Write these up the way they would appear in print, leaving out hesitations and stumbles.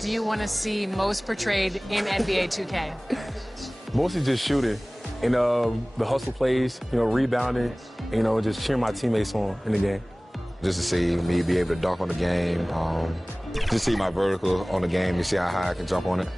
do you want to see most portrayed in NBA 2K? Mostly just shooting and the hustle plays, rebounding, just cheering my teammates on in the game. Just to see me be able to dunk on the game, just see my vertical on the game, to see how high I can jump on it.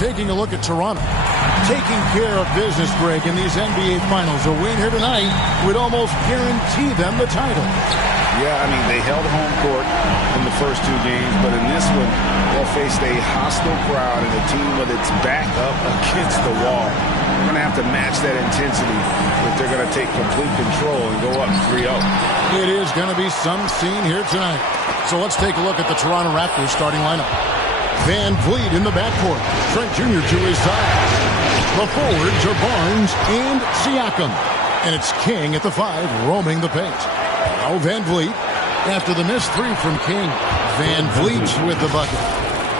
Taking a look at Toronto, taking care of business, Greg, in these NBA Finals. A win here tonight would almost guarantee them the title. Yeah, I mean, they held home court in the first two games, but in this one, they'll face a hostile crowd and a team with its back up against the wall. They're going to have to match that intensity if they're going to take complete control and go up 3-0. It is going to be some scene here tonight. So let's take a look at the Toronto Raptors starting lineup. Van Vliet in the backcourt. Trent Jr. to his side. The forwards are Barnes and Siakam. And it's King at the 5, roaming the paint. Now Van Vliet after the missed three from King. Van Vliet with the bucket.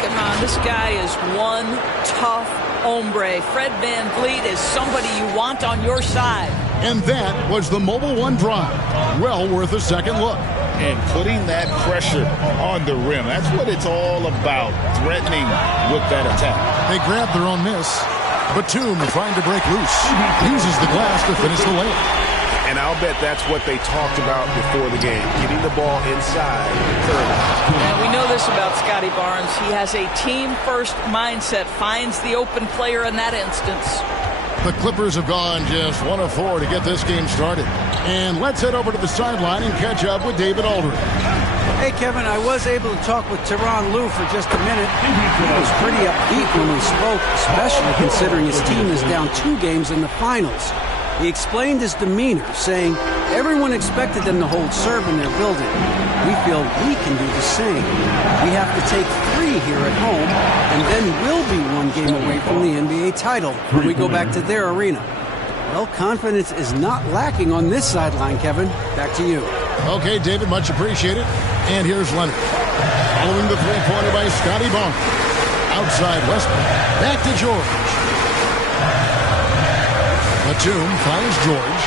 Come on, this guy is one tough hombre. Fred Van Vliet is somebody you want on your side. And that was the Mobile One drive. Well worth a second look. And putting that pressure on the rim. That's what it's all about, threatening with that attack. They grabbed their own miss. Batum trying to break loose. Uses the glass to finish the layup. And I'll bet that's what they talked about before the game, getting the ball inside thoroughly. And we know this about Scotty Barnes. He has a team-first mindset, finds the open player in that instance. The Clippers have gone just 1 of 4 to get this game started. And let's head over to the sideline and catch up with David Aldridge. Hey, Kevin, I was able to talk with Tyronn Lue for just a minute. He was pretty upbeat when we spoke, especially considering his team is down 2 games in the finals. He explained his demeanor, saying everyone expected them to hold serve in their building. We feel we can do the same. We have to take 3 here at home, and then we'll be 1 game away from the NBA title when we go back to their arena. Well, confidence is not lacking on this sideline, Kevin. Back to you. Okay, David, much appreciated. And here's Leonard. Following the three-pointer by Scotty Barnes. Outside Westbrook. Back to George. Batum finds George.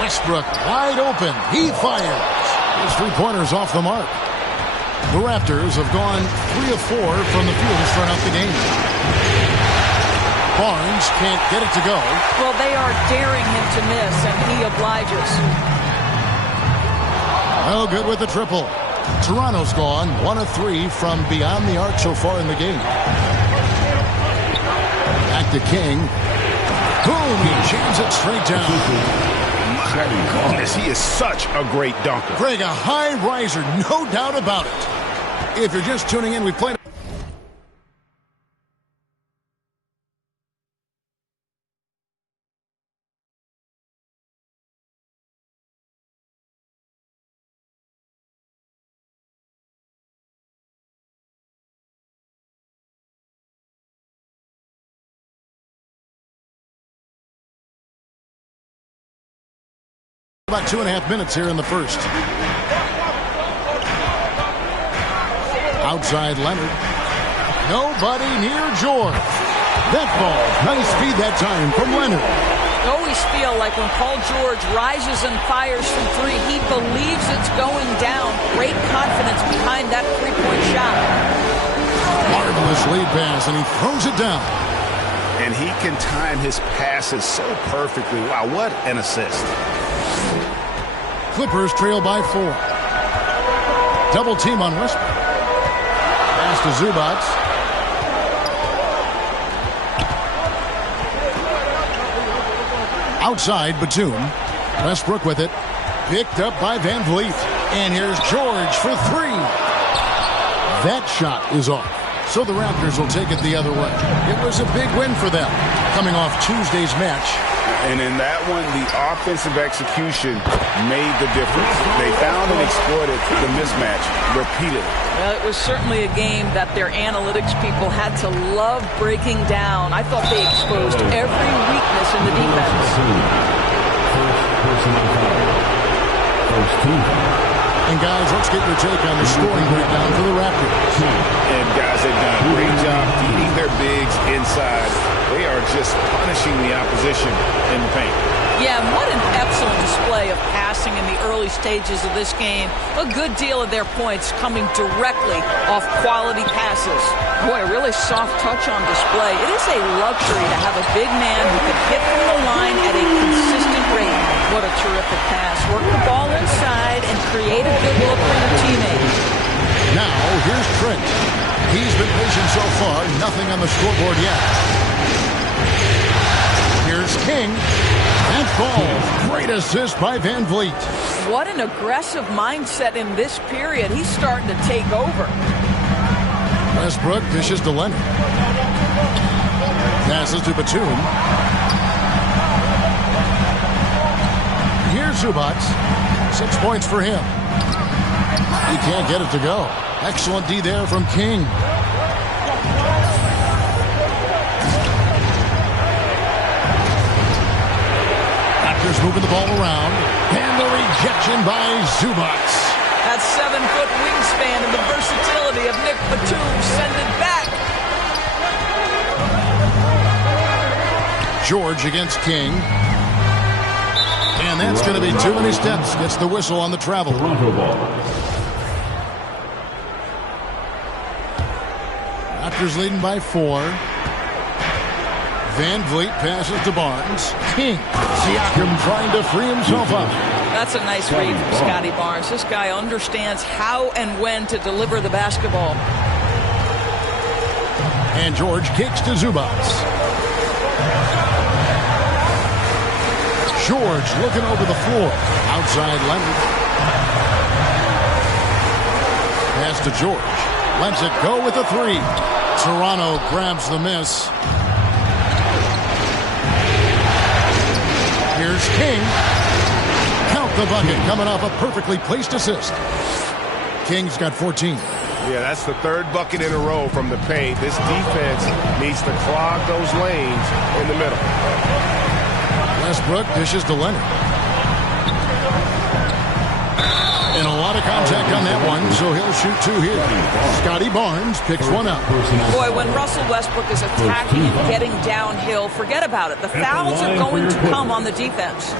Westbrook wide open. He fires. His three-pointer's off the mark. The Raptors have gone 3 of 4 from the field to start out the game. Barnes can't get it to go. Well, they are daring him to miss, and he obliges. Well, good with the triple. Toronto's gone 1 of 3 from beyond the arc so far in the game. Back to King. Boom! He jams it straight down. My goodness, he is such a great dunker. Greg, a high riser, no doubt about it. If you're just tuning in, we've played about 2.5 minutes here in the first. Outside Leonard. Nobody near George. That ball, nice speed that time from Leonard. I always feel like when Paul George rises and fires from 3, he believes it's going down. Great confidence behind that three-point shot. Marvelous lead pass, and he throws it down. And he can time his passes so perfectperfectly. Wow, what an assist. Clippers trail by 4. Double team on Westbrook. Pass to Zubac. Outside, Batum. Westbrook with it. Picked up by Van Vliet. And here's George for 3. That shot is off. So the Raptors will take it the other way. It was a big win for them, coming off Tuesday's match. And in that one, the offensive execution made the difference. They found and exploited the mismatch repeatedly. Well, it was certainly a game that their analytics people had to love breaking down. I thought they exposed every weakness in the defense. First personal foul. First team foul. And guys, let's get your take on the scoring breakdown for the Raptors. And guys, they've done a great job feeding their bigs inside. They are just punishing the opposition in the paint. Yeah, what an excellent display of passing in the early stages of this game. A good deal of their points coming directly off quality passes. Boy, a really soft touch on display. It is a luxury to have a big man who can hit from the line at a consistent rate. What a terrific pass. Work the ball inside and create a good look for your teammate. Now, here's Trent. He's been patient so far. Nothing on the scoreboard yet. Here's King. And falls. Great assist by Van Vliet. What an aggressive mindset in this period. He's starting to take over. Westbrook dishes to Leonard. Passes to Batum. Here's Zubac. 6 points for him. He can't get it to go. Excellent D there from King. Raptors moving the ball around. And the rejection by Zubac. That 7-foot wingspan and the versatility of Nick Batum send it back. George against King. And that's going to be too many steps. Gets the whistle on the travel. Raptors leading by 4. Van Vliet passes to Barnes. King. Siakam trying to free himself up. That's a nice read from Scotty Barnes. This guy understands how and when to deliver the basketball. And George kicks to Zubac. George looking over the floor. Outside Leonard. Pass to George. Lets it go with a 3. Toronto grabs the miss. Here's King. Count the bucket coming off a perfectly placed assist. King's got 14. Yeah, that's the 3rd bucket in a row from the paint. This defense needs to clog those lanes in the middle. Westbrook dishes to Leonard. And a lot of contact on that one, so he'll shoot 2 here. Scotty Barnes picks one up. Boy, when Russell Westbrook is attacking and getting downhill, forget about it. The fouls are going to come on the defense.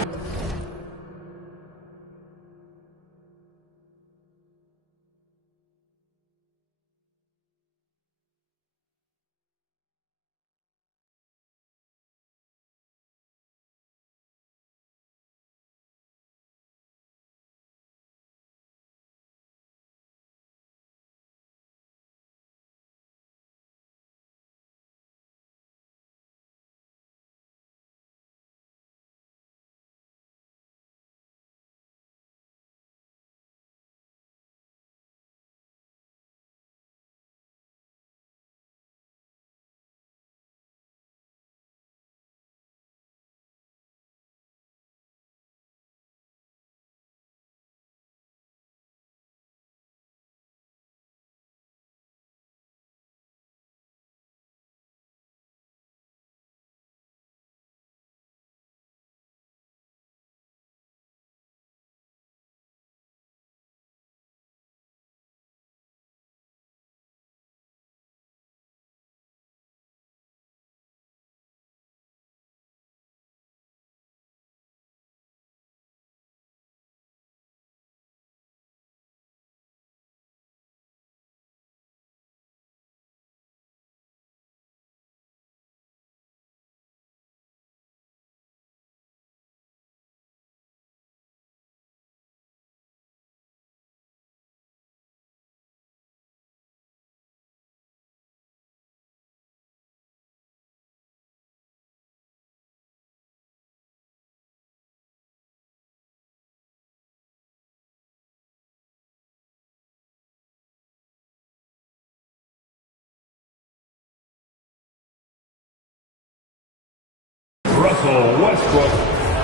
Russell Westbrook,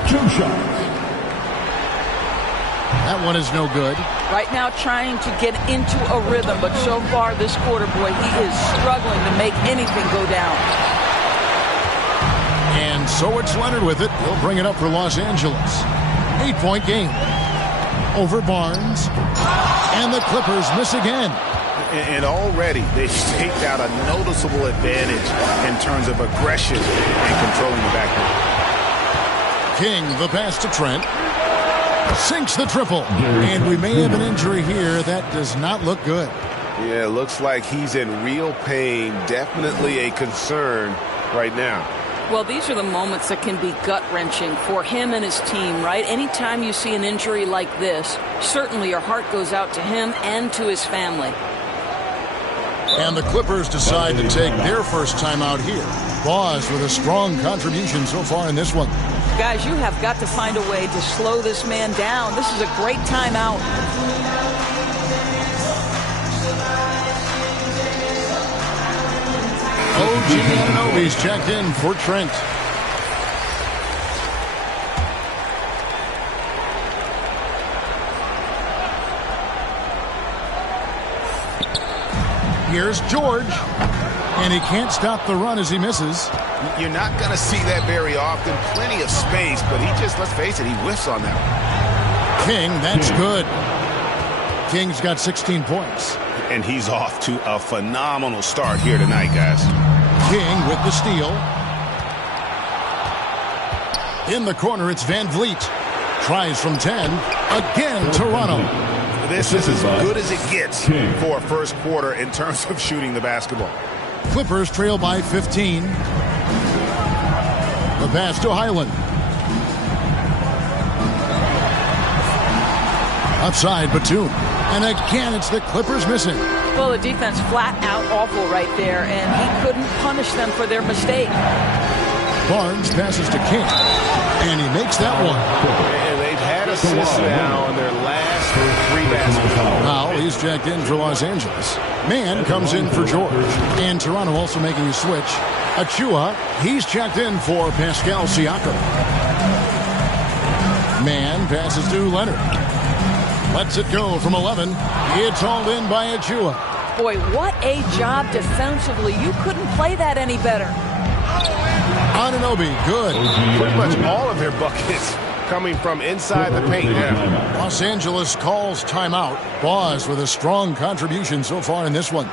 2 shots. That one is no good. Right now trying to get into a rhythm, but so far this quarter, boy, he is struggling to make anything go down. And so it's Leonard with it. He'll bring it up for Los Angeles. 8-point game. over Barnes. And the Clippers miss again. And already they've staked out a noticeable advantage in terms of aggression and controlling the backcourt. King, the pass to Trent. Sinks the triple. And we may have an injury here. That does not look good. Yeah, it looks like he's in real pain. Definitely a concern right now. Well, these are the moments that can be gut-wrenching for him and his team, right? Anytime you see an injury like this, certainly your heart goes out to him and to his family. And the Clippers decide to take their first timeout here. Boz with a strong contribution so far in this one. Guys, you have got to find a way to slow this man down. This is a great timeout. OG Anunoby's checked in for Trent. Here's George. And he can't stop the run as he misses. You're not going to see that very often. Plenty of space, but he just, let's face it, he whiffs on that one. King, that's good. King's got 16 points. And he's off to a phenomenal start here tonight, guys. King with the steal. In the corner, it's Van Vliet. Tries from 10. Again, Toronto. This is as good as it gets for a first quarter in terms of shooting the basketball. Clippers trail by 15. The pass to Highland. Outside Batum. And again, it's the Clippers missing. Well, the defense flat out awful right there, and he couldn't punish them for their mistake. Barnes passes to King, and he makes that one. And they've had assists now on their last 3 baskets. Now he's checked in for Los Angeles. Mann comes in for George. And Toronto also making a switch. Achua, he's checked in for Pascal Siakam. Mann passes to Leonard. Lets it go from 11. It's hauled in by Achua. Boy, what a job defensively. You couldn't play that any better. Anunoby, good. Pretty much all of their buckets coming from inside the paint now. Los Angeles calls timeout. Boz with a strong contribution so far in this one.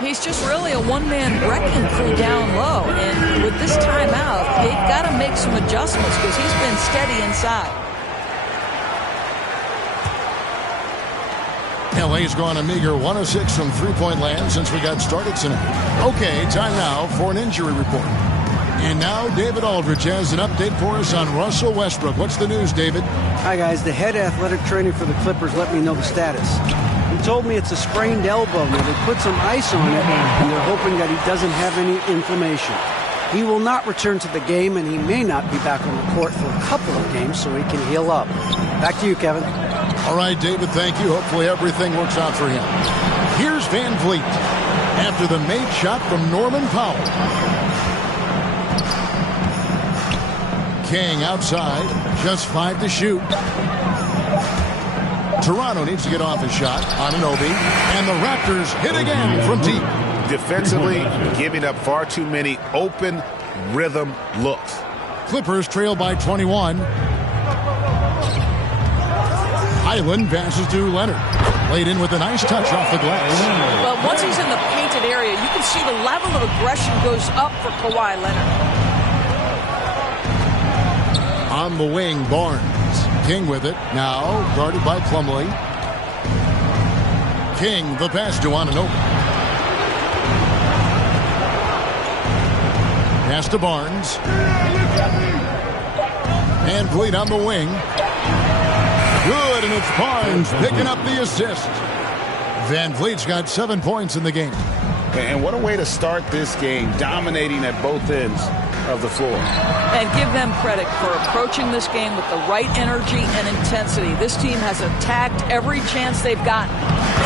He's just really a one-man wrecking crew down low. And with this timeout, they've got to make some adjustments because he's been steady inside. LA's gone a meager 1 of 6 from three-point land since we got started tonight. Okay, time now for an injury report. And now David Aldridge has an update for us on Russell Westbrook. What's the news, David? Hi, guys. The head athletic trainer for the Clippers let me know the status. He told me it's a sprained elbow. Now, they put some ice on it, and they're hoping that he doesn't have any inflammation. He will not return to the game, and he may not be back on the court for a couple of games so he can heal up. Back to you, Kevin. All right, David, thank you. Hopefully everything works out for him. Here's Van Vliet after the made shot from Norman Powell. King outside, just 5 to shoot. Toronto needs to get off his shot. Anunoby, and the Raptors hit again from deep. Defensively, giving up far too many open rhythm looks. Clippers trail by 21. Highland passes to Leonard. Laid in with a nice touch off the glass. Well, once he's in the painted area, you can see the level of aggression goes up for Kawhi Leonard. On the wing, Barnes. King with it. Now guarded by Plumlee. King, the pass to Anunoby. Pass to Barnes. And Vliet on the wing. Good, and it's Barnes picking up the assist. Van Vliet's got 7 points in the game. And what a way to start this game, dominating at both ends of the floor. And give them credit for approaching this game with the right energy and intensity. This team has attacked every chance they've gotten.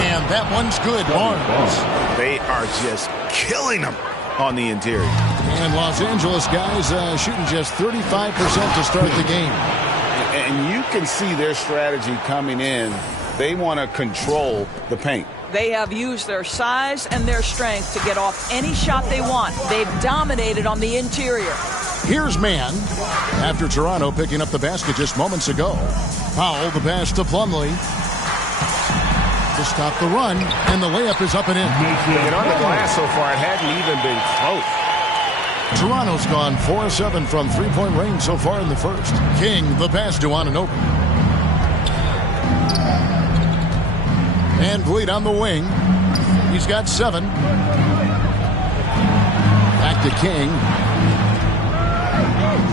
And that one's good, Barnes. They are just killing them on the interior. And Los Angeles guys shooting just 35% to start the game. And you can see their strategy coming in. They want to control the paint. They have used their size and their strength to get off any shot they want. They've dominated on the interior. Here's Mann. After Toronto picking up the basket just moments ago. Powell, the pass to Plumlee. To stop the run, and the layup is up and in. And on the glass so far, it hadn't even been close. Toronto's gone 4-7 from three-point range so far in the first. King, the pass to Anunoby. Van Vliet on the wing. He's got 7. Back to King.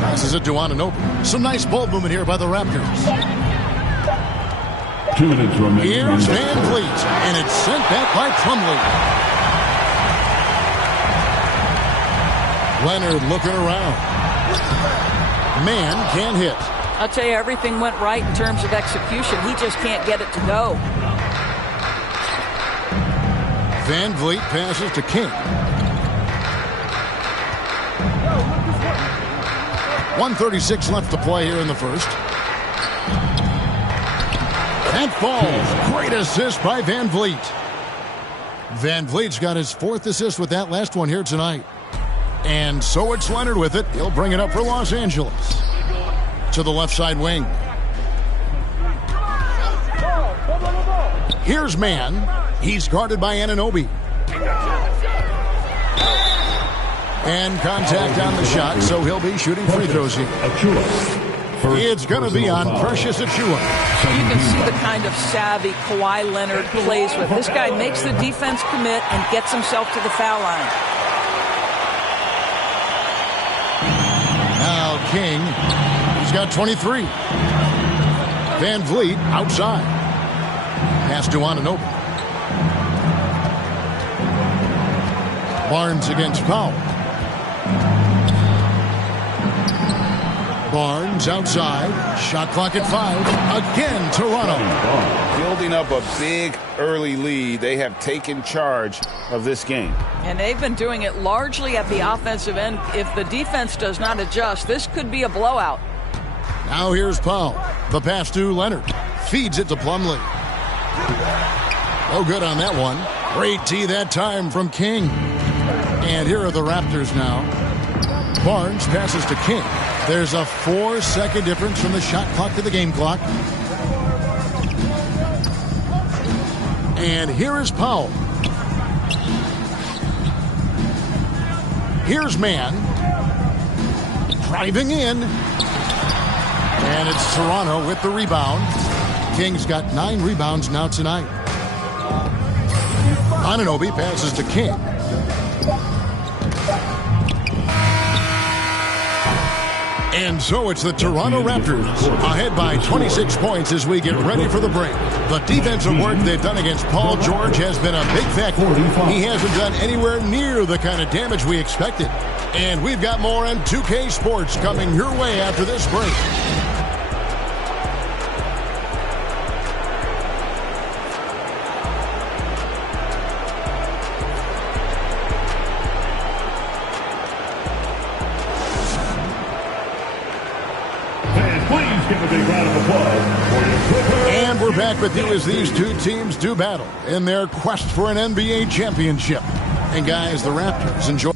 Passes it to Anunoby. Some nice ball movement here by the Raptors. 2 minutes remaining. Here's Van Vliet, and it's sent back by Plumlee. Leonard looking around. Man can't hit. I'll tell you, everything went right in terms of execution. He just can't get it to go. Van Vliet passes to King. 1:36 left to play here in the first. That falls. Great assist by Van Vliet. Van Vliet's got his 4th assist with that last one here tonight. And so it's Leonard with it. He'll bring it up for Los Angeles. To the left side wing. Here's Man. He's guarded by Anunoby. And contact on the shot, so he'll be shooting free throws here. It's going to be on Precious Achiuwa. You can see the kind of savvy Kawhi Leonard plays with. This guy makes the defense commit and gets himself to the foul line. Now King, he's got 23. Van Vliet outside. Pass to Anunoby. Barnes against Powell. Barnes outside. Shot clock at 5. Again, Toronto. Building up a big early lead. They have taken charge of this game. And they've been doing it largely at the offensive end. If the defense does not adjust, this could be a blowout. Now here's Powell. The pass to Leonard. Feeds it to Plumlee. Oh, good on that one. Great tee that time from King. And here are the Raptors now. Barnes passes to King. There's a 4-second difference from the shot clock to the game clock. And here is Powell. Here's Man. Driving in. And it's Toronto with the rebound. King's got 9 rebounds now tonight. Anunoby passes to King. And so it's the Toronto Raptors ahead by 26 points as we get ready for the break. The defensive work they've done against Paul George has been a big factor. He hasn't done anywhere near the kind of damage we expected. And we've got more on 2K Sports coming your way after this break. Give a big round of applause for your Clippers. And we're back with you as these two teams do battle in their quest for an NBA championship. And guys, the Raptors enjoy.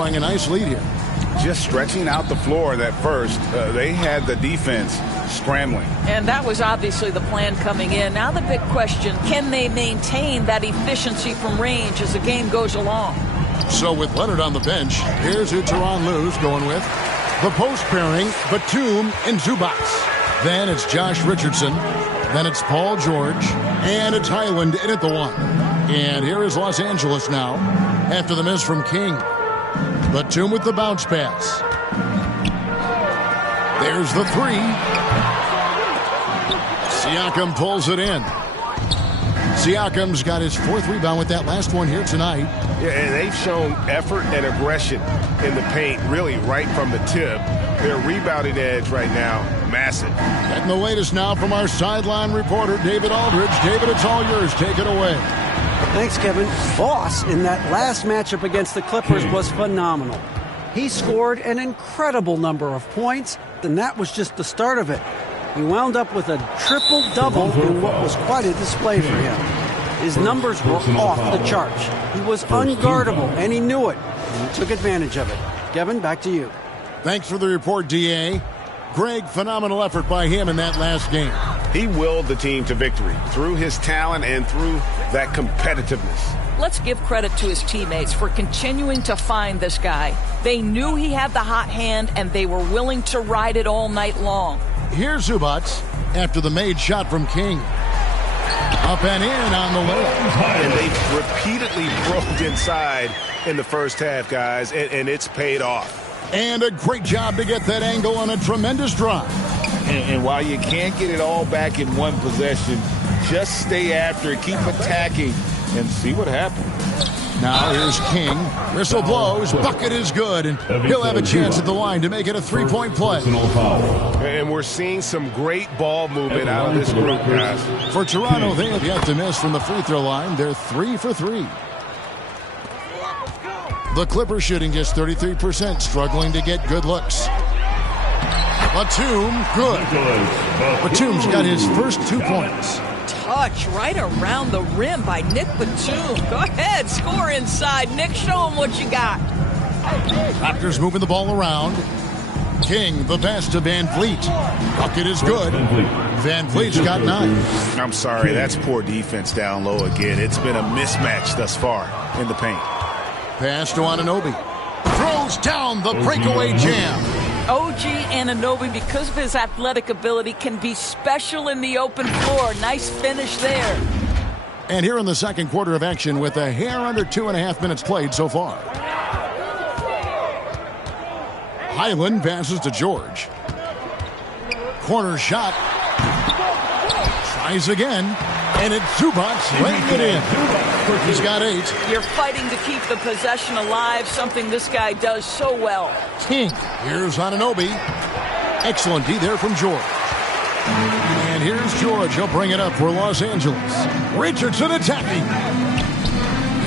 A nice lead here. Just stretching out the floor that first. They had the defense scrambling. And that was obviously the plan coming in. Now the big question, can they maintain that efficiency from range as the game goes along? So with Leonard on the bench, here's who Tyronn Lue's going with. The post pairing, Batum and Zubats. Then it's Josh Richardson. Then it's Paul George. And it's Highland in at the 1. And here is Los Angeles now after the miss from King. Batum with the bounce pass. There's the 3. Siakam pulls it in. Siakam's got his 4th rebound with that last one here tonight. Yeah, and they've shown effort and aggression in the paint, really right from the tip. Their rebounding edge right now, massive. Getting the latest now from our sideline reporter, David Aldridge. David, it's all yours. Take it away. Thanks, Kevin. Boss in that last matchup against the Clippers was phenomenal. He scored an incredible number of points, and that was just the start of it. He wound up with a triple-double in what was quite a display for him. His numbers were off the charts. He was unguardable, and he knew it. And he took advantage of it. Kevin, back to you. Thanks for the report, D.A. Greg, phenomenal effort by him in that last game. He willed the team to victory through his talent and through that competitiveness. Let's give credit to his teammates for continuing to find this guy. They knew he had the hot hand, and they were willing to ride it all night long. Here's Zubats after the made shot from King. Up and in on the layup. And they repeatedly broke inside in the first half, guys, and it's paid off. And a great job to get that angle on a tremendous drive. And while you can't get it all back in one possession, just stay after it, keep attacking, and see what happens. Now here's King. Whistle blows. Bucket is good. And he'll have a chance at the line to make it a 3-point play. And we're seeing some great ball movement out of this group, guys. For Toronto, they have yet to miss from the free throw line. They're 3 for 3. The Clippers shooting just 33%, struggling to get good looks. Batum, good. Batum's got his first 2 points. Touch right around the rim by Nick Batum. Go ahead, score inside. Nick, show him what you got. Raptors moving the ball around. King, the best to Van Vliet. Bucket is good. Van Vliet's got 9. I'm sorry, that's poor defense down low again. It's been a mismatch thus far in the paint. Pass to Anunoby. Throws down the breakaway jam. OG Anunoby, because of his athletic ability, can be special in the open floor. Nice finish there. And here in the second quarter of action with a hair under 2.5 minutes played so far. Highland passes to George. Corner shot. Tries again. And it's Zubats laying it in. He's got 8. You're fighting to keep the possession alive, something this guy does so well. King. Here's Anunoby. Excellent D there from George. And here's George. He'll bring it up for Los Angeles. Richardson attacking.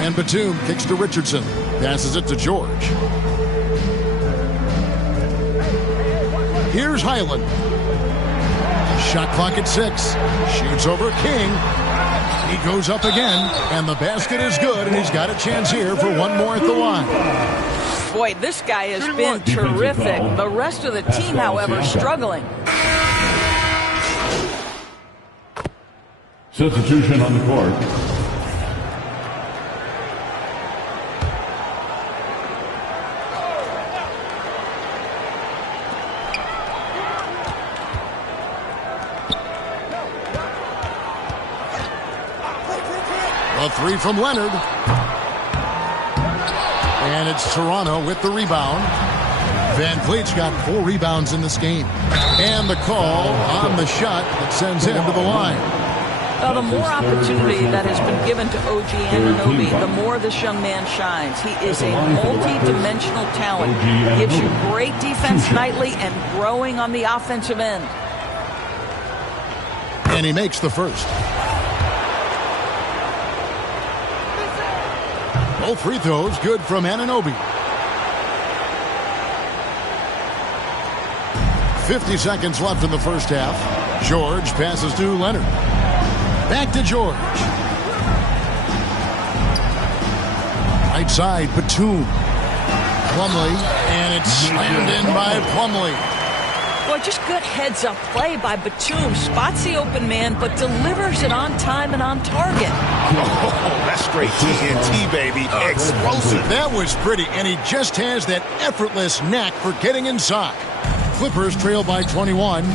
And Batum kicks to Richardson. Passes it to George. Here's Highland. Shot clock at 6. Shoots over King. He goes up again, and the basket is good, and he's got a chance here for one more at the line. Boy, this guy has been terrific. The rest of the team, however, struggling. Substitution on the court. A 3 from Leonard. And it's Toronto with the rebound. Van Vliet's got 4 rebounds in this game. And the call on the shot that sends him to the line. Well, the more opportunity that has been given to OG Anunoby, the more this young man shines. He is a multi-dimensional talent. Gives you great defense nightly and growing on the offensive end. And he makes the first. Both free throws good from Anunoby. 50 seconds left in the first half. George passes to Leonard. Back to George. Right side, Batum. Plumlee, and it's slammed in by Plumlee. Boy, just good heads-up play by Batum. Spots the open man, but delivers it on time and on target. Oh, that's straight TNT, baby. Explosive. That was pretty, and he just has that effortless knack for getting inside. Clippers trail by 21.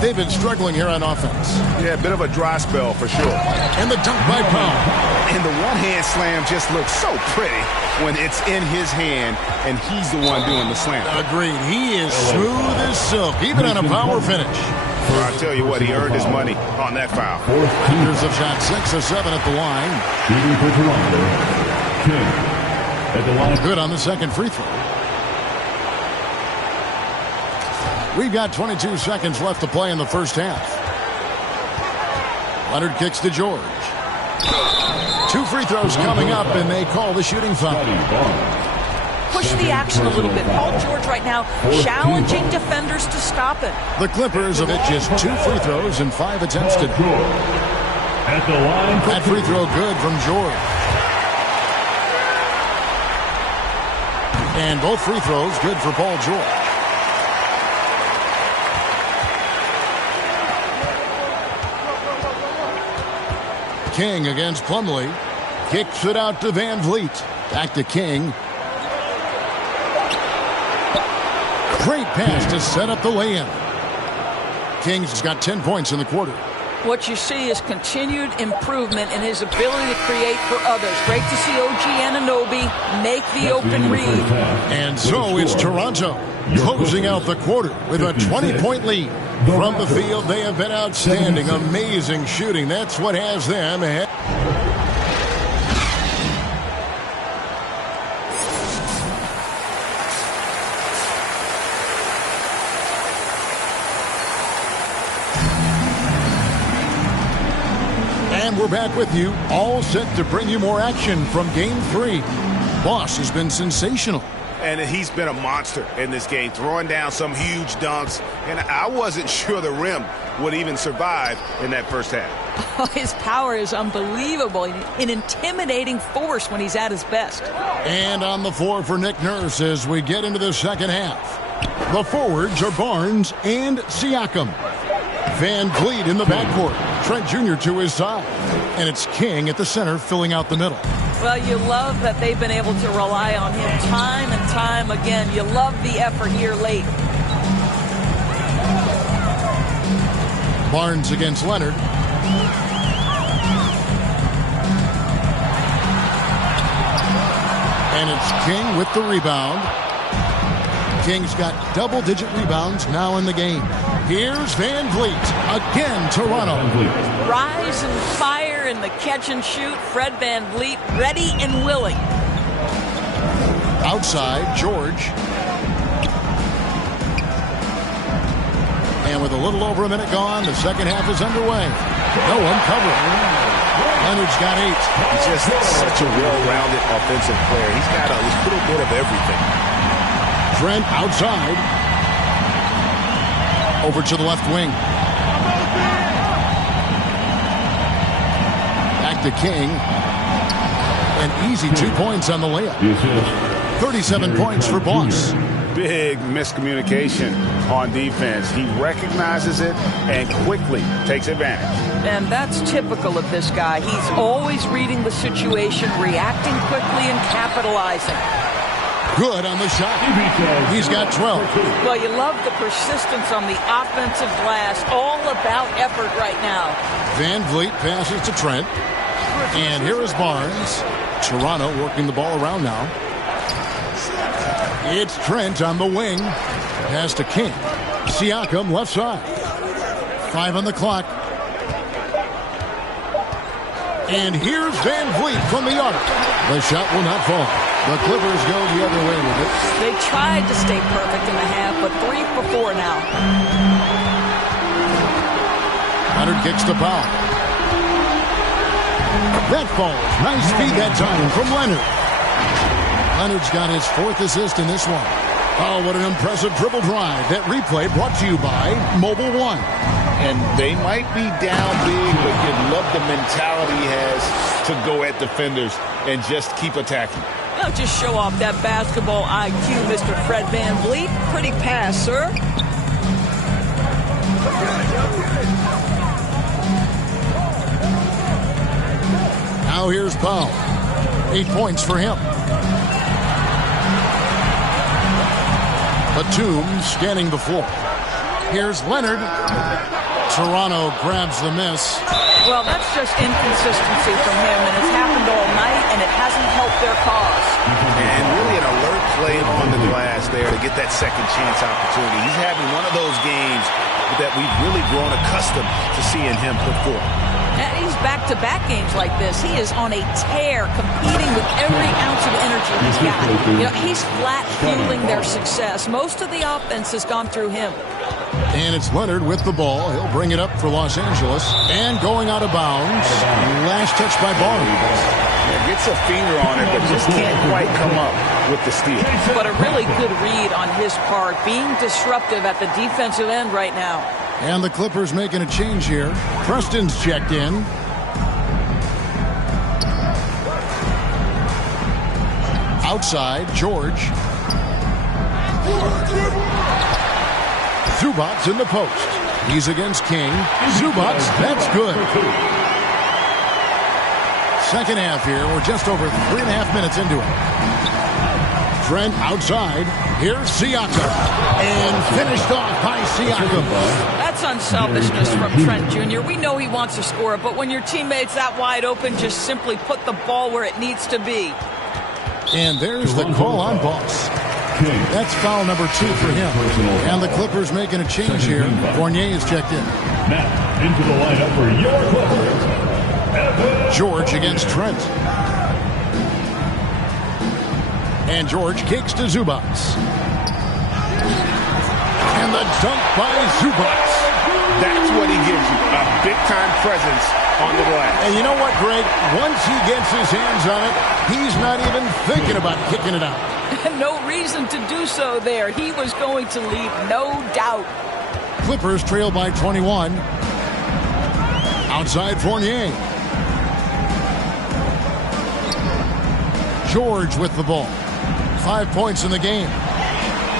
They've been struggling here on offense. Yeah, a bit of a dry spell for sure. And the dunk by Powell. And the one-hand slam just looks so pretty when it's in his hand and he's the one doing the slam. Agreed. He is smooth as silk, even on a power finish. Well, I'll tell you what, he earned his money on that foul. Raptors have shot 6 of 7 at the line. Shooting for Toronto, King at the line. Good on the second free throw. We've got 22 seconds left to play in the first half. Leonard kicks to George. 2 free throws coming up, and they call the shooting foul. Push the action a little bit. Paul George right now challenging defenders to stop it. The Clippers have hit just 2 free throws in 5 attempts today. At the line. That free throw good from George. And both free throws good for Paul George. King against Plumlee. Kicks it out to Van Vliet. Back to King. Great pass to set up the lay-in. King's got 10 points in the quarter. What you see is continued improvement in his ability to create for others. Great to see OG Anunoby make the open read. And so it's Toronto closing out the quarter with a 20-point lead. From the field, they have been outstanding. Amazing shooting. That's what has them ahead. And we're back with you, all set to bring you more action from Game 3. Boss has been sensational. And he's been a monster in this game, throwing down some huge dunks. And I wasn't sure the rim would even survive in that first half. Oh, his power is unbelievable. An intimidating force when he's at his best. And on the floor for Nick Nurse as we get into the second half. The forwards are Barnes and Siakam. Van Vliet in the backcourt. Trent Jr. to his side. And it's King at the center filling out the middle. Well, you love that they've been able to rely on him time and time again. You love the effort here late. Barnes against Leonard. And it's King with the rebound. King's got double-digit rebounds now in the game. Here's Van Vliet. Again, Toronto. Rise and fire in the catch and shoot. Fred Van Vliet ready and willing. Outside, George. And with a little over a minute gone, the second half is underway. No one covering. Leonard's got 8. He's just such a well-rounded offensive player. He's got a little bit of everything. Trent outside. Over to the left wing. Back to King. An easy 2 points on the layup. 37 points for Boss. Big miscommunication on defense. He recognizes it and quickly takes advantage. And that's typical of this guy. He's always reading the situation, reacting quickly, and capitalizing. Good on the shot. He's got 12. Well, you love the persistence on the offensive glass. All about effort right now. Van Vliet passes to Trent. And here is Barnes. Toronto working the ball around now. It's Trent on the wing. Pass to King. Siakam left side. 5 on the clock. And here's Van Vliet from the arc. The shot will not fall. The Clippers go the other way with it. They tried to stay perfect in the half, but 3 for 4 now. Leonard kicks to Powell. That falls. Nice feed that time from Leonard. Leonard's got his 4th assist in this one. Oh, what an impressive dribble drive. That replay brought to you by Mobile One. And they might be down big, but you love the mentality he has to go at defenders and just keep attacking. Well, just show off that basketball IQ, Mr. Fred VanVleet. Pretty pass, sir. Now here's Powell. 8 points for him. Batum scanning the floor. Here's Leonard. Toronto grabs the miss. Well, that's just inconsistency from him, and it's happened all night, and it hasn't helped their cause. And really an alert play on the glass there to get that second chance opportunity. He's having one of those games that we've really grown accustomed to seeing him put forth. And he's back-to-back games like this. He is on a tear, competing with every ounce of energy he's got. You know, he's flat fueling their success. Most of the offense has gone through him. And it's Leonard with the ball. He'll bring it up for Los Angeles. And going out of bounds. Last touch by Barnes. Gets a finger on it, but just can't quite come up with the steal. But a really good read on his part, being disruptive at the defensive end right now. And the Clippers making a change here. Preston's checked in. Outside, George. Zubac's in the post. He's against King. Zubac's, that's good. Second half here. We're just over 3.5 minutes into it. Trent outside. Here's Siakam. And finished off by Siakam. That's unselfishness from Trent Jr. We know he wants to score it, but when your teammate's that wide open, just simply put the ball where it needs to be. And there's the call on Boss. That's foul number 2 for him. And the Clippers making a change here. Fournier is checked in. Now, into the lineup for your Clippers. George against Trent. And George kicks to Zubac. And the dunk by Zubac. That's what he gives you, a big-time presence on the glass. And you know what, Greg? Once he gets his hands on it, he's not even thinking about kicking it out. No reason to do so there. He was going to leave, no doubt. Clippers trail by 21. Outside Fournier. George with the ball. 5 points in the game.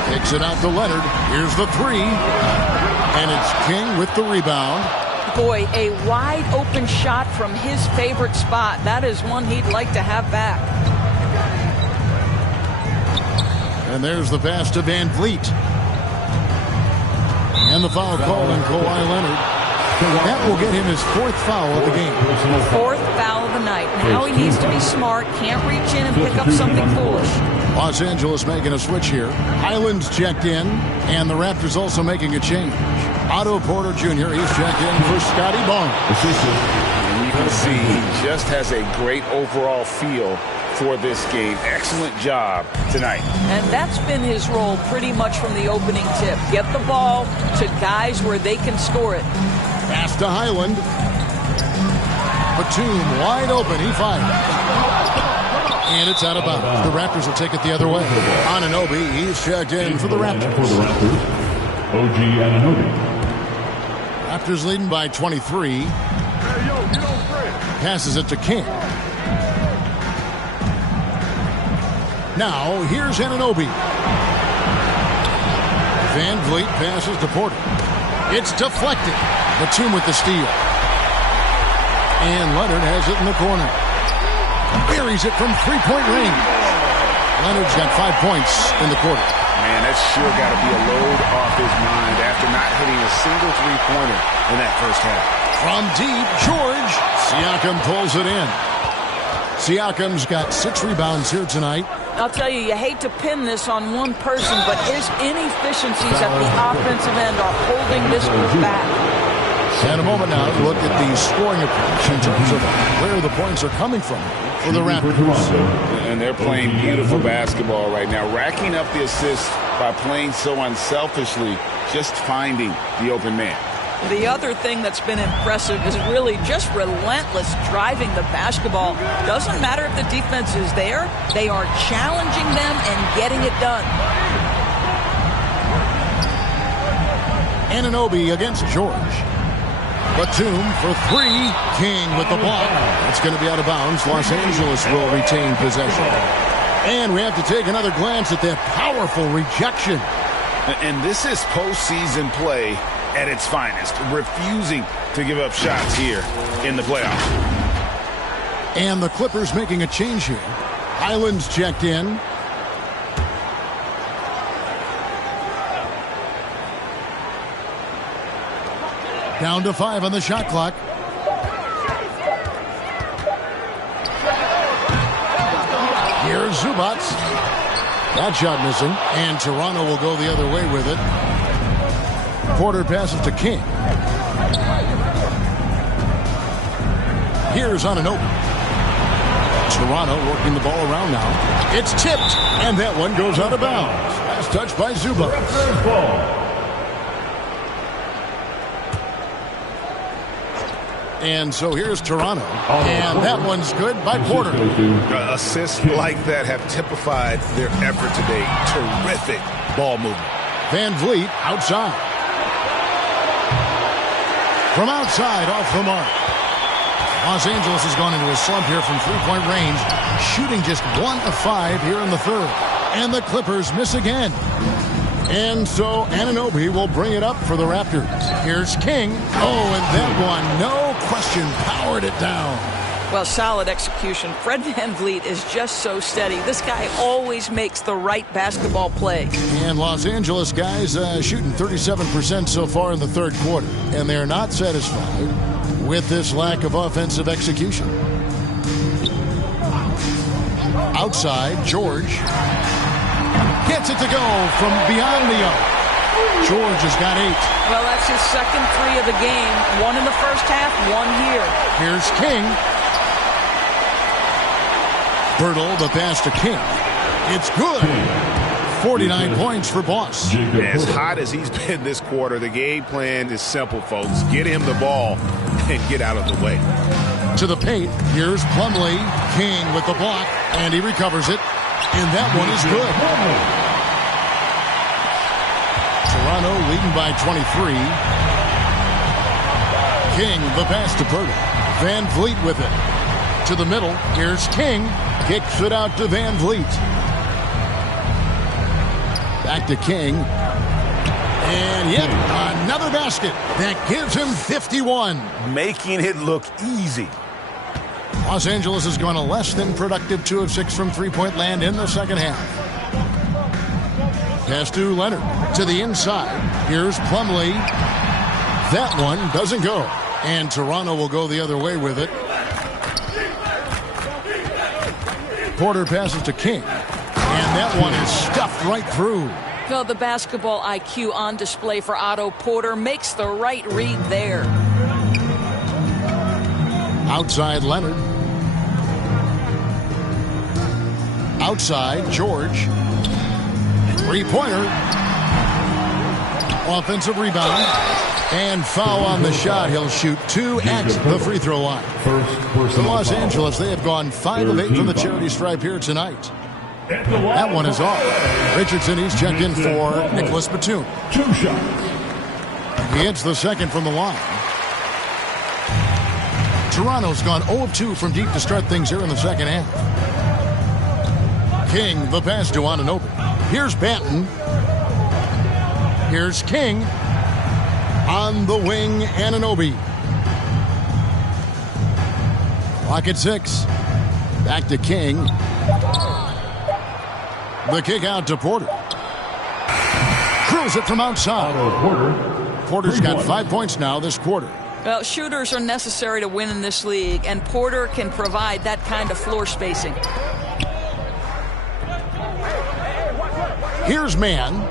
Kicks it out to Leonard. Here's the 3. And it's King with the rebound. Boy, a wide open shot from his favorite spot. That is one he'd like to have back. And there's the pass to VanVleet. And the foul called on Kawhi Leonard. That will get him his 4th foul of the game. 4th foul of the night. Now he needs to be smart. Can't reach in and pick up something foolish. Los Angeles making a switch here. Highland's checked in. And the Raptors also making a change. Otto Porter Jr. He's checked in for Scotty Barnes. And you can see he just has a great overall feel for this game. Excellent job tonight. And that's been his role pretty much from the opening tip. Get the ball to guys where they can score it. Pass to Highland. Batum wide open. He fired. And it's out of bounds. The Raptors will take it the other way. Anunoby, he's checked in for the Raptors. OG Anunoby. Raptors leading by 23. Passes it to King. Now, here's Anunoby. VanVleet passes to Porter. It's deflected. Batum with the steal. And Leonard has it in the corner. Buries it from three-point range. Leonard's got 5 points in the quarter. Man, that's sure got to be a load off his mind after not hitting a single three-pointer in that first half. From deep, George. Siakam pulls it in. Siakam's got 6 rebounds here tonight. I'll tell you, you hate to pin this on one person, but his inefficiencies at the offensive end are holding this group back. And a moment now to look at the scoring approach in terms of where the points are coming from for the Raptors. And they're playing beautiful basketball right now, racking up the assists by playing so unselfishly, just finding the open man. The other thing that's been impressive is really just relentless driving the basketball. Doesn't matter if the defense is there, they are challenging them and getting it done. Anunoby against George. Batum for 3. King with the block. It's going to be out of bounds. Los Angeles will retain possession. And we have to take another glance at that powerful rejection. And this is postseason play at its finest, refusing to give up shots here in the playoffs. And the Clippers making a change here. Highland's checked in. Down to 5 on the shot clock. Here's Zubac. That shot missing. And Toronto will go the other way with it. Porter passes to King. Here's Anunoby. Toronto working the ball around now. It's tipped. And that one goes out of bounds. Last touch by Zubac. And so here's Toronto. And that one's good by Porter. Assists like that have typified their effort today. Terrific ball movement. Van Vliet outside. From outside, off the mark. Los Angeles has gone into a slump here from three-point range, shooting just 1 of 5 here in the third. And the Clippers miss again. And so Anunoby will bring it up for the Raptors. Here's King. Oh, and that one, no question, powered it down. Well, solid execution. Fred Van Vliet is just so steady. This guy always makes the right basketball play. And Los Angeles guys shooting 37% so far in the third quarter. And they're not satisfied with this lack of offensive execution. Outside, George gets it to go from beyond the arc. George has got 8. Well, that's his second 3 of the game. 1 in the first half, 1 here. Here's King. Bertle, the pass to King. It's good. 49 points for Boss. As hot as he's been this quarter, the game plan is simple, folks. Get him the ball and get out of the way. To the paint. Here's Plumlee. King with the block, and he recovers it. And that one is good. Toronto leading by 23. King, the pass to Bertle. Van Vliet with it. To the middle. Here's King. Kicks it out to Van Vliet. Back to King. And yet another basket. That gives him 51. Making it look easy. Los Angeles has gone a less than productive 2 of 6 from three-point land in the second half. Pass to Leonard. To the inside. Here's Plumlee. That one doesn't go. And Toronto will go the other way with it. Porter passes to King. And that one is stuffed right through. Well, the basketball IQ on display for Otto Porter makes the right read there. Outside Leonard. Outside George. Three-pointer. Offensive rebound. And foul on the shot. He'll shoot 2 at the free throw line. For Los Angeles, they have gone 5 of 8 from the charity stripe here tonight. That one is off. Richardson, he's checked in for Nicholas Batum. 2 shots. He hits the second from the line. Toronto's gone 0 of 2 from deep to start things here in the second half. King, the pass to Anunoby. Here's Banton. Here's King. On the wing, Anunoby. Clock at 6. Back to King. The kick out to Porter. Curls it from outside. Porter's got 5 points now this quarter. Well, shooters are necessary to win in this league, and Porter can provide that kind of floor spacing. Here's Mann.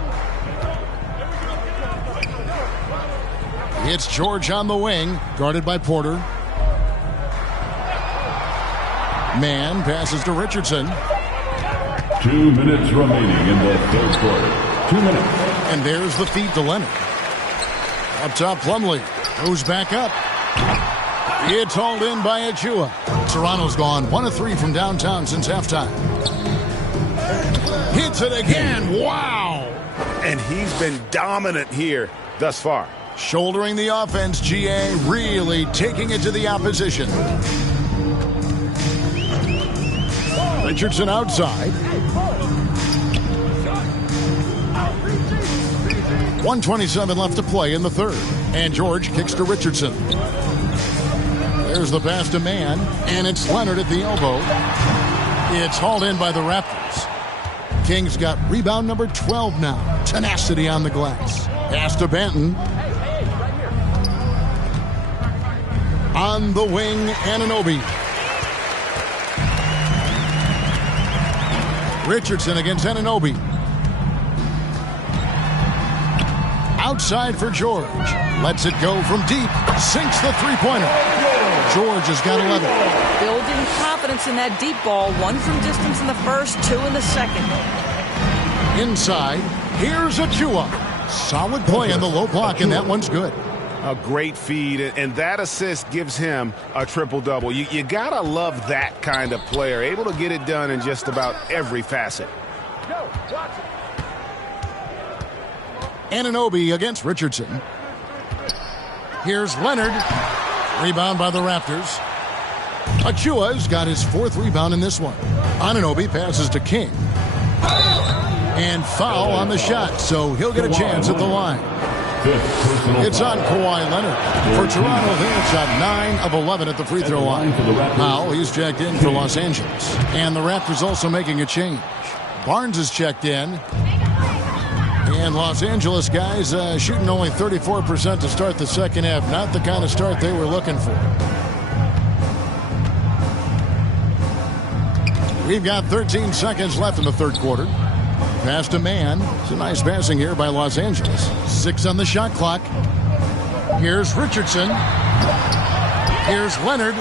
It's George on the wing, guarded by Porter. Mann passes to Richardson. 2 minutes remaining in the third quarter. 2 minutes. And there's the feed to Leonard. Up top, Plumlee goes back up. It's hauled in by Achua. Toronto's gone 1 of 3 from downtown since halftime. Hits it again. Wow. And he's been dominant here thus far. Shouldering the offense, GA really taking it to the opposition. Richardson outside. 1:27 left to play in the third. And George kicks to Richardson. There's the pass to Mann, and it's Leonard at the elbow. It's hauled in by the Raptors. King's got rebound number 12 now. Tenacity on the glass. Pass to Banton. On the wing, Anunoby. Richardson against Anunoby. Outside for George. Lets it go from deep. Sinks the three-pointer. George has got 11. Building confidence in that deep ball. 1 from distance in the first, 2 in the second. Inside. Here's Achua. Solid play on the low block, and that one's good. A great feed, and that assist gives him a triple-double. You got to love that kind of player, able to get it done in just about every facet. Anunoby against Richardson. Here's Leonard. Rebound by the Raptors. Achua's got his 4th rebound in this one. Anunoby passes to King. And foul on the shot, so he'll get a chance at the line. It's on Kawhi Leonard. For Toronto, they've shot 9 of 11 at the free throw line. Now he's checked in for Los Angeles. And the Raptors also making a change. Barnes is checked in. And Los Angeles guys shooting only 34% to start the second half. Not the kind of start they were looking for. We've got 13 seconds left in the third quarter. Pass to Mann. It's a nice passing here by Los Angeles. 6 on the shot clock. Here's Richardson. Here's Leonard.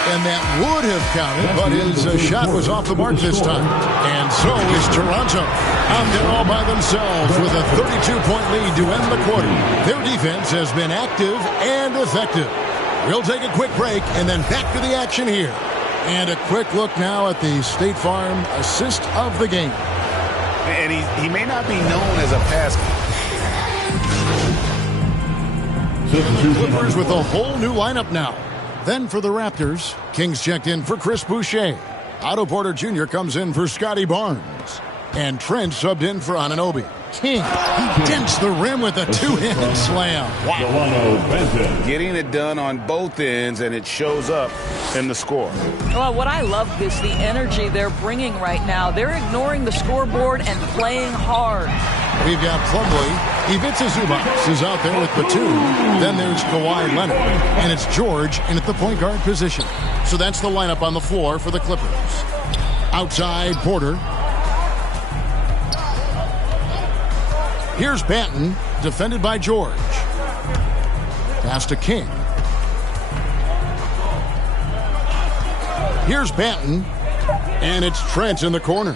And that would have counted, but his shot was off the mark this time. And so is Toronto. Out there all by themselves with a 32-point lead to end the quarter. Their defense has been active and effective. We'll take a quick break and then back to the action here. And a quick look now at the State Farm assist of the game. And he may not be known as a pass. Clippers with a whole new lineup now. Then for the Raptors, Kings checked in for Chris Boucher. Otto Porter Jr. comes in for Scotty Barnes. And Trent subbed in for Anunoby. King, he dents the rim with a 2-handed slam. Wow. Getting it done on both ends, and it shows up in the score. Well, what I love is the energy they're bringing right now. They're ignoring the scoreboard and playing hard. We've got Plumlee. Ivica Zubac is out there with Batum. Then there's Kawhi Leonard. And it's George in at the point guard position. So that's the lineup on the floor for the Clippers. Outside, Porter. Here's Banton, defended by George. Pass to King. Here's Banton, and it's Trent in the corner.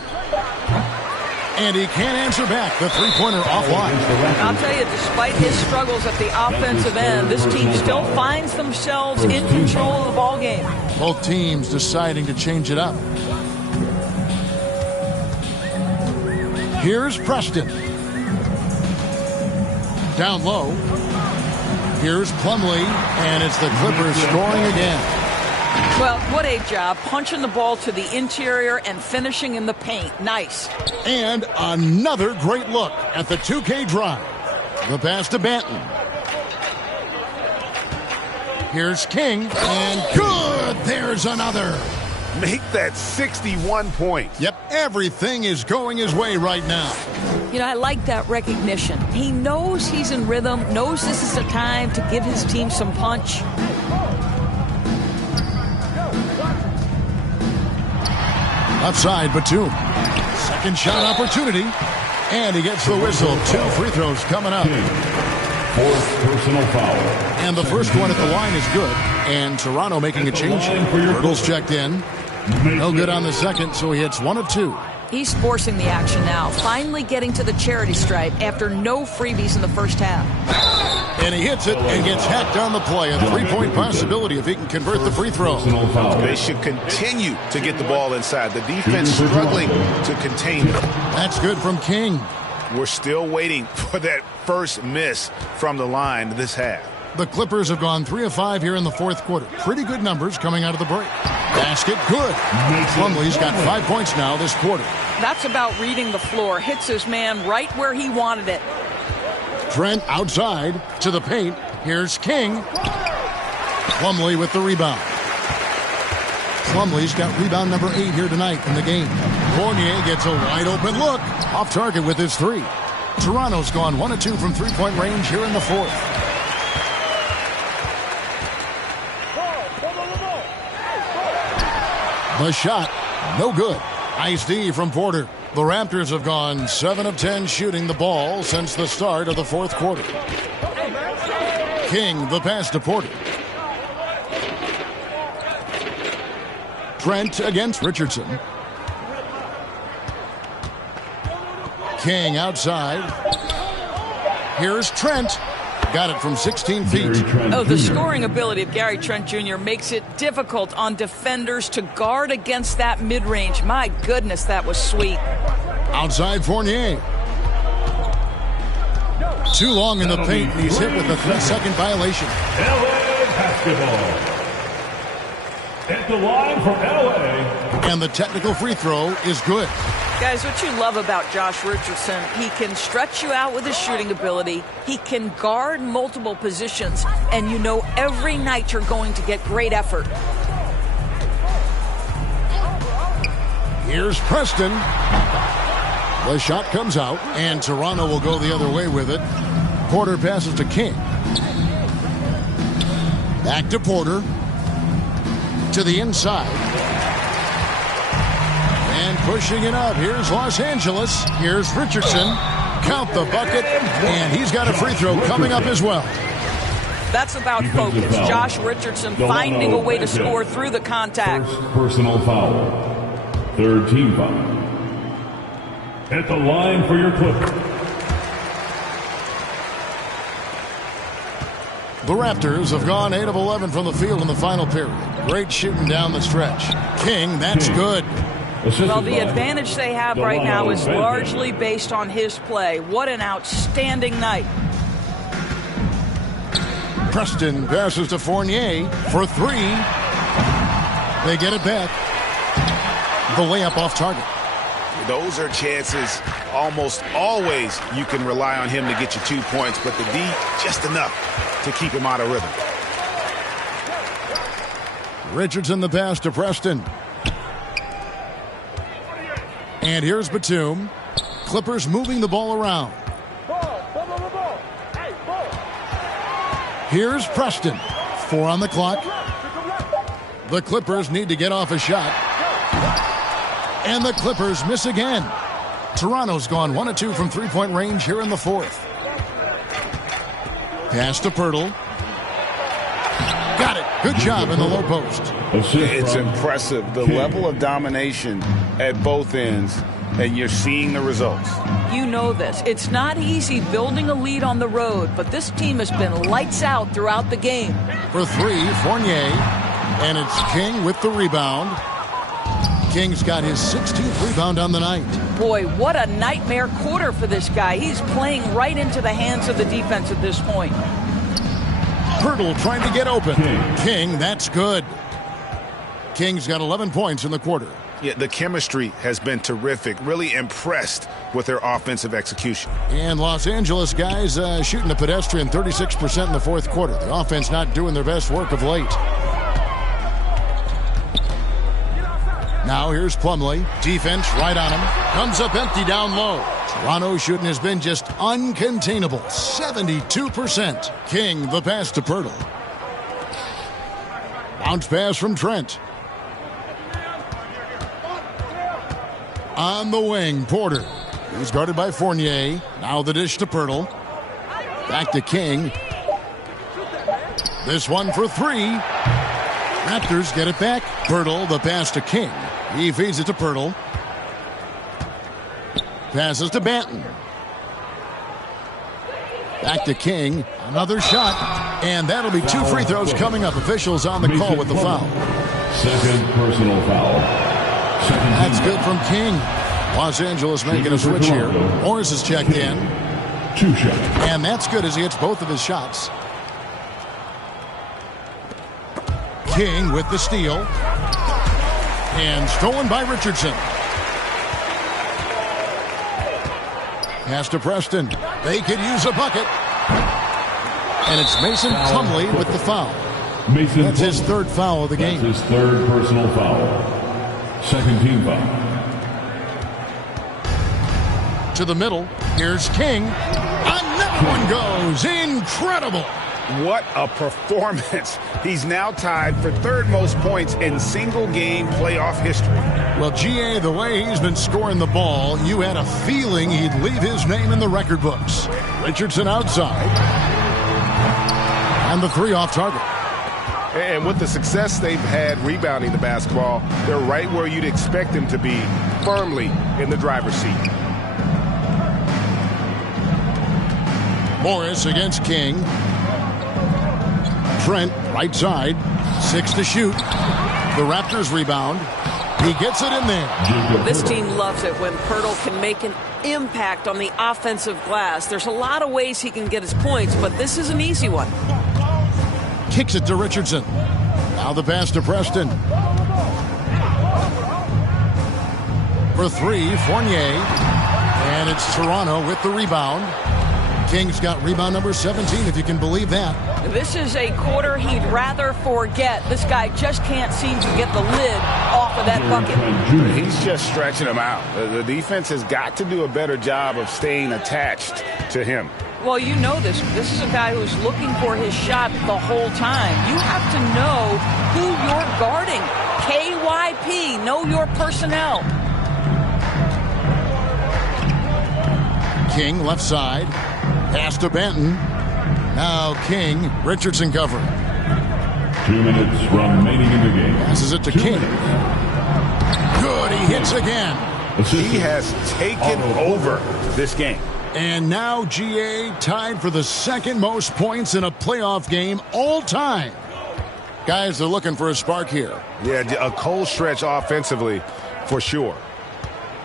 And he can't answer back. The three-pointer offline. I'll tell you, despite his struggles at the offensive end, this team still finds themselves in control of the ball game. Both teams deciding to change it up. Here's Preston. Down low. Here's Plumlee, and it's the Clippers scoring again. Well, what a job. Punching the ball to the interior and finishing in the paint. Nice. And another great look at the 2K drive. The pass to Banton. Here's King, and good! There's another. Make that 61 points. Yep, everything is going his way right now. You know, I like that recognition. He knows he's in rhythm, knows this is the time to give his team some punch. Outside, Batum. Second shot opportunity. And he gets the whistle. 2 free throws coming up. 4th personal foul. And the first one at the line is good. And Toronto making a change. Hurdle's checked in. No good on the second, so he hits 1 of 2. He's forcing the action now, finally getting to the charity stripe after no freebies in the first half. And he hits it and gets hacked on the play. A 3-point possibility if he can convert the free throw. They should continue to get the ball inside. The defense struggling to contain it. That's good from King. We're still waiting for that first miss from the line this half. The Clippers have gone 3 of 5 here in the fourth quarter. Pretty good numbers coming out of the break. Basket good. Plumlee's got 5 points now this quarter. That's about reading the floor. Hits his man right where he wanted it. Trent outside to the paint. Here's King. Plumlee with the rebound. Plumlee's got rebound number 8 here tonight in the game. Fournier gets a wide open look. Off target with his 3. Toronto's gone 1 of 2 from three-point range here in the fourth. The shot, no good. Nice D from Porter. The Raptors have gone 7 of 10 shooting the ball since the start of the fourth quarter. King, the pass to Porter. Trent against Richardson. King outside. Here's Trent. Got it from 16 feet. Oh, the scoring ability of Gary Trent Jr. makes it difficult on defenders to guard against that mid-range. My goodness, that was sweet. Outside Fournier. Too long in the paint, and he's hit with a 3-second violation. LA basketball. At the line for LA. And the technical free throw is good. Guys, what you love about Josh Richardson, he can stretch you out with his shooting ability. He can guard multiple positions, and you know every night you're going to get great effort. Here's Preston. The shot comes out, and Toronto will go the other way with it. Porter passes to King. Back to Porter. To the inside. And pushing it up. Here's Los Angeles. Here's Richardson. Count the bucket. And he's got a free throw coming up as well. That's about focus. Josh Richardson finding a way to score through the contact. First personal foul. Third team foul. At the line for your Clippers. The Raptors have gone 8 of 11 from the field in the final period. Great shooting down the stretch. King, that's good. Well, the advantage they have right now is largely based on his play. What an outstanding night. Preston passes to Fournier for 3. They get it back. The layup off target. Those are chances almost always you can rely on him to get you 2 points, but the D just enough to keep him out of rhythm. Richardson the pass to Preston. And here's Batum. Clippers moving the ball around. Here's Preston. 4 on the clock. The Clippers need to get off a shot. And the Clippers miss again. Toronto's gone 1 of 2 from three-point range here in the fourth. Pass to Pirtle. Got it. Good job in the low post. It's impressive, the level of domination at both ends, and you're seeing the results. You know this. It's not easy building a lead on the road, but this team has been lights out throughout the game. For 3, Fournier. And it's King with the rebound. King's got his 16th rebound on the night. Boy, what a nightmare quarter for this guy. He's playing right into the hands of the defense at this point. Pirtle trying to get open. King, that's good. King's got 11 points in the quarter. Yeah, the chemistry has been terrific. Really impressed with their offensive execution. And Los Angeles guys shooting a pedestrian 36% in the fourth quarter. The offense not doing their best work of late. Now here's Plumlee. Defense right on him. Comes up empty down low. Toronto's shooting has been just uncontainable. 72%. King the pass to Pirtle. Bounce pass from Trent. On the wing, Porter. He's guarded by Fournier. Now the dish to Pirtle. Back to King. This one for 3. Raptors get it back. Pirtle, the pass to King. He feeds it to Pirtle. Passes to Banton. Back to King. Another shot. And that'll be 2 free throws coming up. Officials on the call with the foul. Second personal foul. That's good from King. Los Angeles making a switch here. Morris is checked in. 2 shots. And that's good as he hits both of his shots. King with the steal. And stolen by Richardson. Pass to Preston. They could use a bucket. And it's Mason Plumlee with the foul. That's his third foul of the game. That's his third personal foul. Second team foul. To the middle. Here's King. Another one goes. Incredible. What a performance. He's now tied for third most points in single-game playoff history. Well, G.A., the way he's been scoring the ball, you had a feeling he'd leave his name in the record books. Richardson outside. And the three off target. And with the success they've had rebounding the basketball, they're right where you'd expect them to be, firmly in the driver's seat. Morris against King. Trent, right side. 6 to shoot. The Raptors rebound. He gets it in there. This team loves it when Pirtle can make an impact on the offensive glass. There's a lot of ways he can get his points, but this is an easy one. Kicks it to Richardson. Now the pass to Preston. For three, Fournier. And it's Toronto with the rebound. King's got rebound number 17, if you can believe that. This is a quarter he'd rather forget. This guy just can't seem to get the lid off of that bucket. He's just stretching him out. The defense has got to do a better job of staying attached to him. Well, you know this. This is a guy who's looking for his shot the whole time. You have to know who you're guarding. KYP, know your personnel. King, left side. Pass to Benton. Now King. Richardson covering. 2 minutes remaining in the game. Passes it to King. Good. He hits again. He has taken over this game. And now GA tied for the second most points in a playoff game all time. Guys, they're looking for a spark here. Yeah, a cold stretch offensively for sure.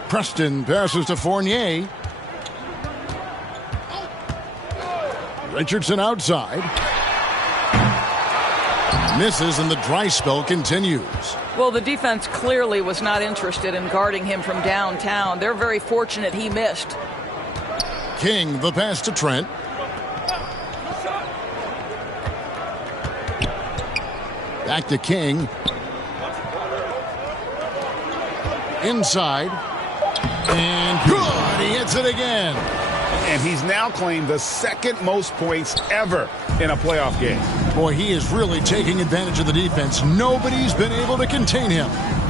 Preston passes to Fournier. Richardson outside. Misses, and the dry spell continues. Well, the defense clearly was not interested in guarding him from downtown. They're very fortunate he missed. King, the pass to Trent. Back to King. Inside. And good. He hits it again. And he's now claimed the second most points ever in a playoff game. Boy, he is really taking advantage of the defense. Nobody's been able to contain him.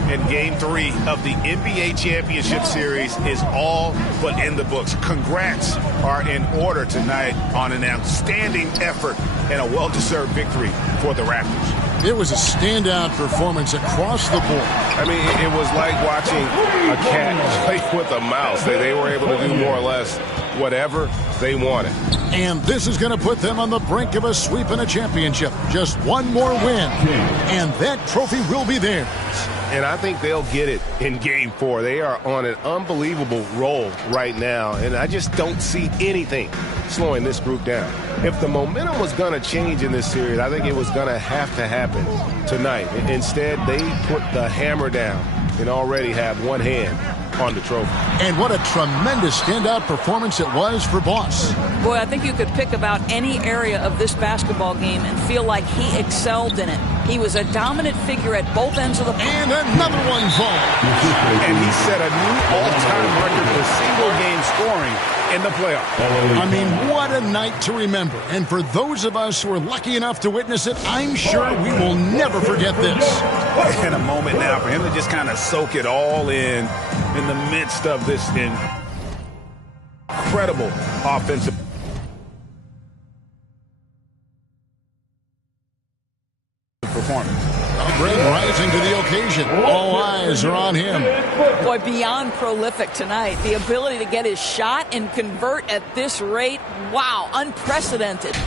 And Game 3 of the NBA Championship Series is all but in the books. Congrats are in order tonight on an outstanding effort and a well-deserved victory for the Raptors. It was a standout performance across the board. I mean, it was like watching a cat play with a mouse. They were able to do more or less whatever they wanted. And this is going to put them on the brink of a sweep and a championship. Just one more win, and that trophy will be theirs. And I think they'll get it in Game 4. They are on an unbelievable roll right now, and I just don't see anything slowing this group down. If the momentum was going to change in this series, I think it was going to have to happen tonight. Instead, they put the hammer down and already have one hand on the trophy. And what a tremendous standout performance it was for Boss. Boy, I think you could pick about any area of this basketball game and feel like he excelled in it. He was a dominant figure at both ends of the... And another one falls. And he set a new all-time record for single-game scoring in the playoffs. I mean, what a night to remember. And for those of us who are lucky enough to witness it, I'm sure we will never forget this. And a moment now for him to just kind of soak it all in the midst of this incredible offensive performance. Greg rising to the occasion. All eyes are on him. Boy, beyond prolific tonight. The ability to get his shot and convert at this rate, wow, unprecedented.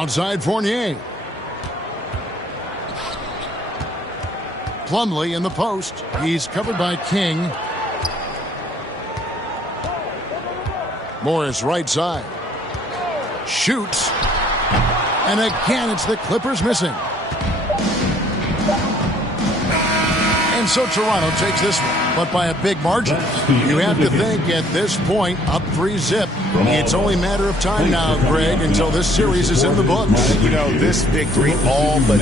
Outside Fournier. Plumlee in the post. He's covered by King. Morris right side. Shoots. And again, it's the Clippers missing. And so Toronto takes this one, but by a big margin. You have to think at this point, up 3-zip. It's only a matter of time now, Greg, until this series is in the books. You know, this victory all but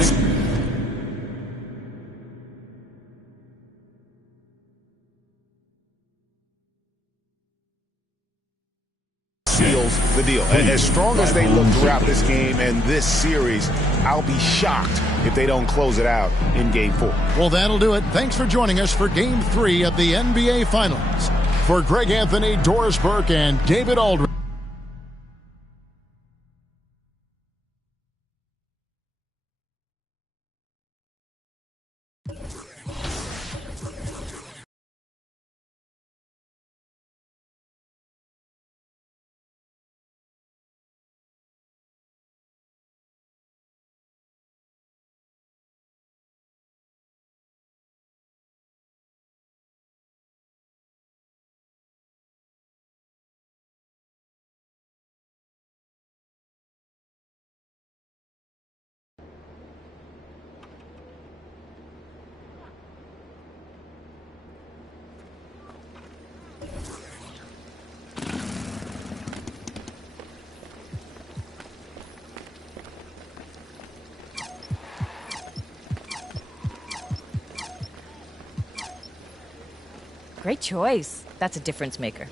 seals the deal. As strong as they look throughout this game and this series, I'll be shocked if they don't close it out in Game 4. Well, that'll do it. Thanks for joining us for Game 3 of the NBA Finals. For Greg Anthony, Doris Burke, and David Aldridge. Great choice. That's a difference maker.